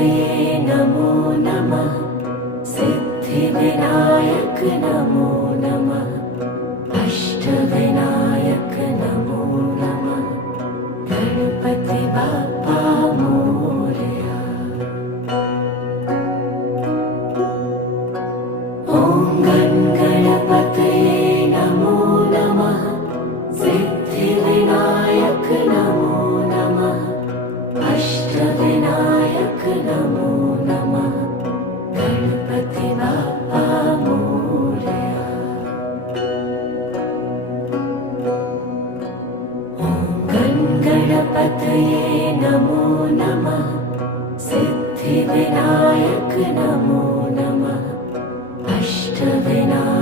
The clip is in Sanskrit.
गणपतये नमो नमः। सिद्धिविनायक नमो नमः। अष्टविनायक नमो नमः। गणपति बाप्पा मोरया। ॐ गणपतये नमो नमः। सिद्धिविनायक नमो नमः। अष्टविनायक नमो नमः। गणपति बाप्पा मोरया। ॐ गणपतये नमो नमः। सिद्धिविनायक नमो नमः। अष्टविनायक